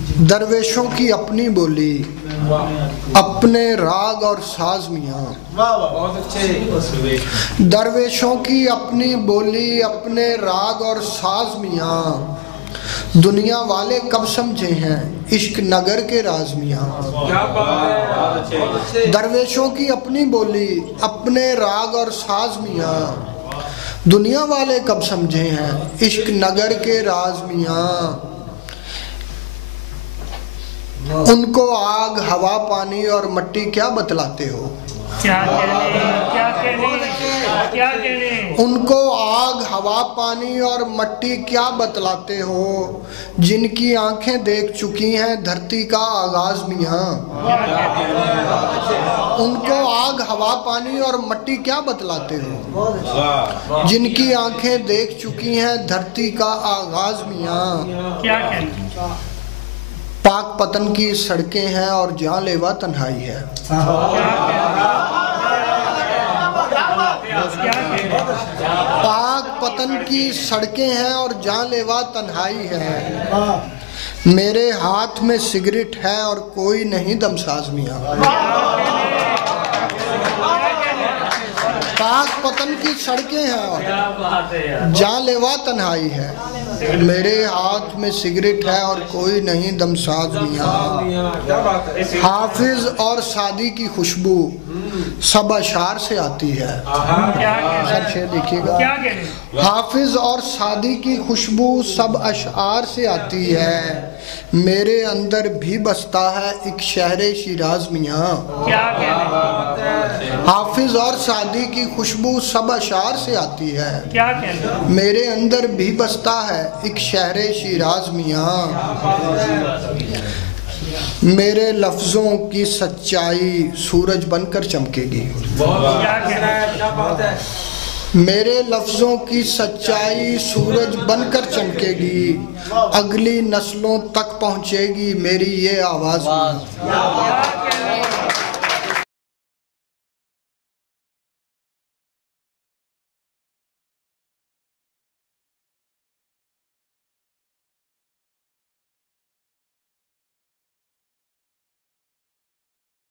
दरवेशों की अपनी बोली, अपने राग और साज मियाँ। बहुत अच्छे। दरवेशों की अपनी बोली, अपने राग और साज मियाँ। दुनिया वाले कब समझे हैं इश्क नगर के राज मियाँ। क्या बात है। दरवेशों की अपनी बोली, अपने राग और साज मियाँ। दुनिया वाले कब समझे हैं इश्क नगर के राज मियाँ। उनको आग हवा पानी और मट्टी क्या बतलाते हो। क्या कहने उनको आग हवा पानी और मट्टी क्या बतलाते हो, जिनकी आंखें देख चुकी हैं धरती का आगाज मियाँ। उनको आग हवा पानी और मट्टी क्या बतलाते हो, जिनकी आंखें देख चुकी हैं धरती का आगाज मियाँ। क्या कहने पाक पतन की सड़कें हैं और जानलेवा तन्हाई है। पाक पतन की सड़कें हैं और जानलेवा तन्हाई है। मेरे हाथ में सिगरेट है और कोई नहीं दमसाज मियाँ। पाक पतन की सड़कें हैं और जानलेवा तन्हाई है। मेरे हाथ में सिगरेट है और कोई नहीं दमसाज मियाँ। हाफिज और सादी की खुशबू सब अशार से आती है। शेर देखिएगा। हाफिज और सादी की खुशबू सब अशार से आती है। मेरे अंदर भी बसता है एक शहरे शिराज मियाँ। हाफिज और सादी की खुशबू सब अशार से आती है। मेरे अंदर भी बसता है एक शहरे शिराज मियाँ। मेरे लफ्जों की सच्चाई सूरज बनकर चमकेगी। मेरे लफ्जों की सच्चाई सूरज बनकर चमकेगी। अगली नस्लों तक पहुँचेगी मेरी ये आवाज़।